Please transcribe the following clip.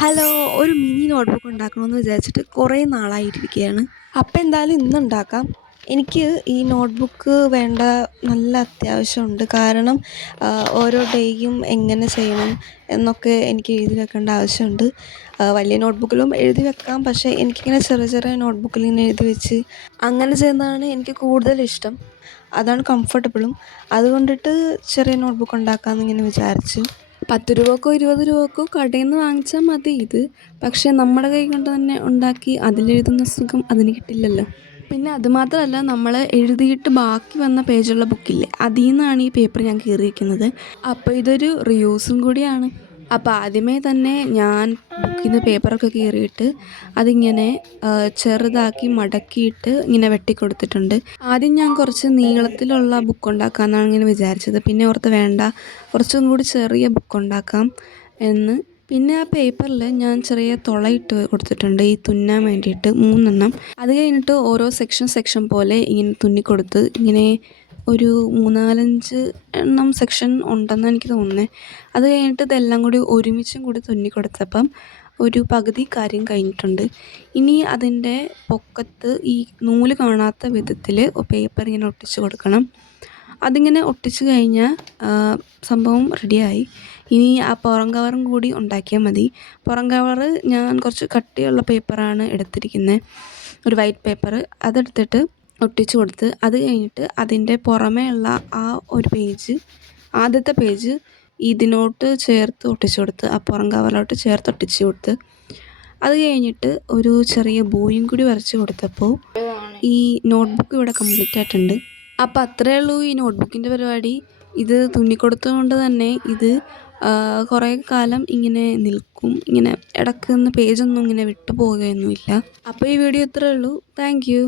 Hello, ഒരു mini notebook ഉണ്ടാക്കണമെന്ന് വിചാരിച്ചിട്ട് കുറേ നാളായിട്ടിരിക്കുകയാണ്. അപ്പം എന്തായാലും ഇന്നുണ്ടാക്കാം. എനിക്ക് ഈ നോട്ട്ബുക്ക് വേണ്ട നല്ല അത്യാവശ്യമുണ്ട്. കാരണം ഓരോ ഡേയും എങ്ങനെ ചെയ്യണം എന്നൊക്കെ എനിക്ക് എഴുതി വെക്കേണ്ട ആവശ്യമുണ്ട്. വലിയ നോട്ട്ബുക്കിലും എഴുതി വെക്കാം, പക്ഷേ എനിക്കിങ്ങനെ ചെറിയ ചെറിയ നോട്ട്ബുക്കിൽ ഇങ്ങനെ എഴുതി വെച്ച് അങ്ങനെ ചെയ്യുന്നതാണ് എനിക്ക് കൂടുതലിഷ്ടം. അതാണ് കംഫർട്ടബിളും. അതുകൊണ്ടിട്ട് ചെറിയ നോട്ട്ബുക്ക് ഉണ്ടാക്കാമെന്ന് ഇങ്ങനെ വിചാരിച്ചു. 10 രൂപക്കോ 20 രൂപക്കോ കടയിൽ നിന്ന് വാങ്ങിച്ചാൽ മതി ഇത്. പക്ഷേ നമ്മുടെ കൈ കൊണ്ട് തന്നെ ഉണ്ടാക്കി അതിലെഴുതുന്ന സുഖം അതിന് കിട്ടില്ലല്ലോ. പിന്നെ അതുമാത്രമല്ല, നമ്മൾ എഴുതിയിട്ട് ബാക്കി വന്ന പേജുള്ള ബുക്കില്ലേ, അതിൽ നിന്നാണ് ഈ പേപ്പർ ഞാൻ കീറിയിരിക്കുന്നത്. അപ്പോൾ ഇതൊരു റിയൂസും കൂടിയാണ്. അപ്പോൾ ആദ്യമേ തന്നെ ഞാൻ ബുക്കിൽ നിന്ന് പേപ്പറൊക്കെ കീറിയിട്ട് അതിങ്ങനെ ചെറുതാക്കി മടക്കിയിട്ട് ഇങ്ങനെ വെട്ടിക്കൊടുത്തിട്ടുണ്ട്. ആദ്യം ഞാൻ കുറച്ച് നീളത്തിലുള്ള ബുക്ക് ഉണ്ടാക്കാമെന്നാണ് ഇങ്ങനെ വിചാരിച്ചത്. പിന്നെ ഓർത്ത് വേണ്ട, കുറച്ചും കൂടി ചെറിയ ബുക്ക് ഉണ്ടാക്കാം എന്ന്. പിന്നെ ആ പേപ്പറിൽ ഞാൻ ചെറിയ തുളയിട്ട് കൊടുത്തിട്ടുണ്ട് ഈ തുന്നാൻ വേണ്ടിയിട്ട് 3 എണ്ണം. അത് കഴിഞ്ഞിട്ട് ഓരോ സെക്ഷൻ പോലെ ഇങ്ങനെ തുന്നിക്കൊടുത്ത് ഇങ്ങനെ ഒരു 3-4-5 എണ്ണം സെക്ഷൻ ഉണ്ടെന്ന് എനിക്ക് തോന്നുന്നത്. അത് കഴിഞ്ഞിട്ട് ഇതെല്ലാം കൂടി ഒരുമിച്ചും കൂടി തുന്നിക്കൊടുത്തപ്പം ഒരു പകുതി കാര്യം കഴിഞ്ഞിട്ടുണ്ട്. ഇനി അതിൻ്റെ പൊക്കത്ത് ഈ നൂല് കാണാത്ത വിധത്തിൽ പേപ്പർ ഇങ്ങനെ ഒട്ടിച്ച് കൊടുക്കണം. അതിങ്ങനെ ഒട്ടിച്ച് കഴിഞ്ഞാൽ സംഭവം റെഡിയായി. ഇനി ആ പുറം കവറും കൂടി ഉണ്ടാക്കിയാൽ മതി. പുറം കവറ് ഞാൻ കുറച്ച് കട്ടിയുള്ള പേപ്പറാണ് എടുത്തിരിക്കുന്നത്, ഒരു വൈറ്റ് പേപ്പർ. അതെടുത്തിട്ട് ഒട്ടിച്ചു കൊടുത്ത് അത് കഴിഞ്ഞിട്ട് അതിൻ്റെ പുറമേ ഉള്ള ആ ഒരു പേജ്, ആദ്യത്തെ പേജ് ഇതിനോട്ട് ചേർത്ത് ഒട്ടിച്ചു കൊടുത്ത്, ആ പുറം കവറിലോട്ട് ചേർത്ത് ഒട്ടിച്ചു കൊടുത്ത് അത് കഴിഞ്ഞിട്ട് ഒരു ചെറിയ ബോയും കൂടി വരച്ച് കൊടുത്തപ്പോൾ ഈ നോട്ട്ബുക്ക് ഇവിടെ കംപ്ലീറ്റ് ആയിട്ടുണ്ട്. അപ്പോൾ അത്രയേ ഉള്ളൂ ഈ നോട്ട്ബുക്കിൻ്റെ പരിപാടി. ഇത് തുന്നിക്കൊടുത്തതുകൊണ്ട് തന്നെ ഇത് കുറേ കാലം ഇങ്ങനെ നിൽക്കും. ഇങ്ങനെ ഇടയ്ക്ക് നിന്ന് പേജൊന്നും ഇങ്ങനെ വിട്ടു പോവുകയൊന്നുമില്ല. അപ്പോൾ ഈ വീഡിയോ ഇത്രയേ ഉള്ളൂ. Thank you.